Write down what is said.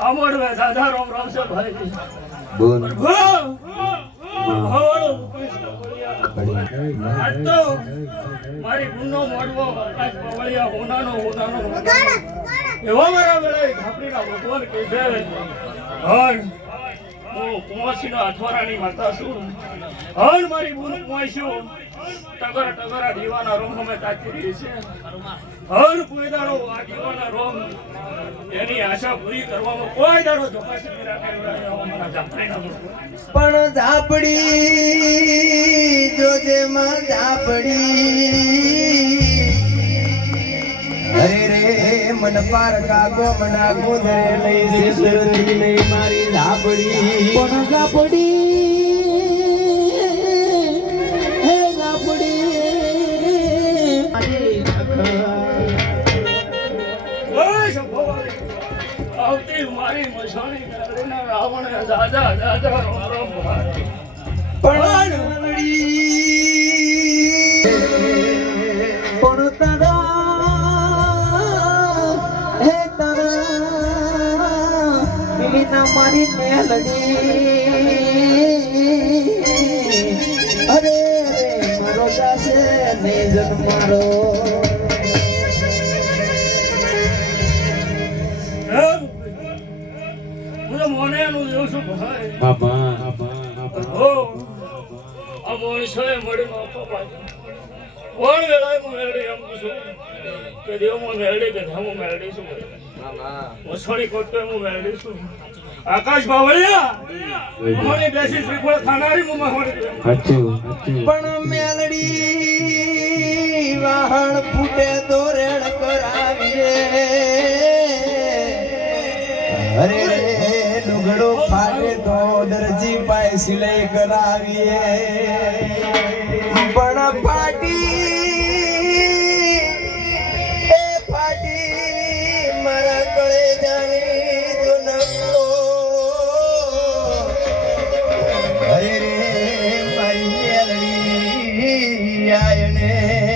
અમોડવે દાદા રોમ રોમ છે ભાઈ બોલ આજ તો મારી ગુનો મોડવો આજ પવળિયા હોનાનો એવો મારા વેળે ધાપડીના ભગવાન કે છે હણ હું કુંવાસીનો અઠવારાની માતા છું હણ મારી બુન કુંવાસ્યું ટગર ટગરા દીવાના રોમ અમે તાકી રહી છે હર કોઈ દાડો આ દીવાના રોમ એની આશા પૂરી કરવામાં કોઈ દાડો જોકાશી રાખે મારા ઝાપડીના પણ ઝાપડી જોજે માં ઝાપડી અરે રે મન પાર કાગો મના ગોધરે લઈ જે સુરતી લઈ મારી ઝાપડી પણ ઝાપડી હે ઝાપડી આવતી મારી મસાણી કરીને રાવણ દાદા દાદા રોમ પણ તારા હે તારા વિના મારી મેલડી અરે મારો દાસે ને જન મારો મોને નું જોઉં છું ભાઈ બાબા આ મોણસોએ મળી નહોતો ભાઈ કોણ વેળાએ હું મેળડી એમ છું કે દેવ હું મેળડી કે હું મેળડી છું ઓછોડી કોટે હું મેળડી છું આકાશ બાવળિયા અમારી બેસી શ્રીફળ ખાનારી હું મહોડી પણ મેલડી વાહણ ફૂટે દોરેણ કરાવીએ અરે રે લુગડો ફાટે તો દરજી પાય સિલાઈ કરાવીએ પણ ફાટી મારા ગળે જાણી જો નકો અરે રે મારી મેલડી આયને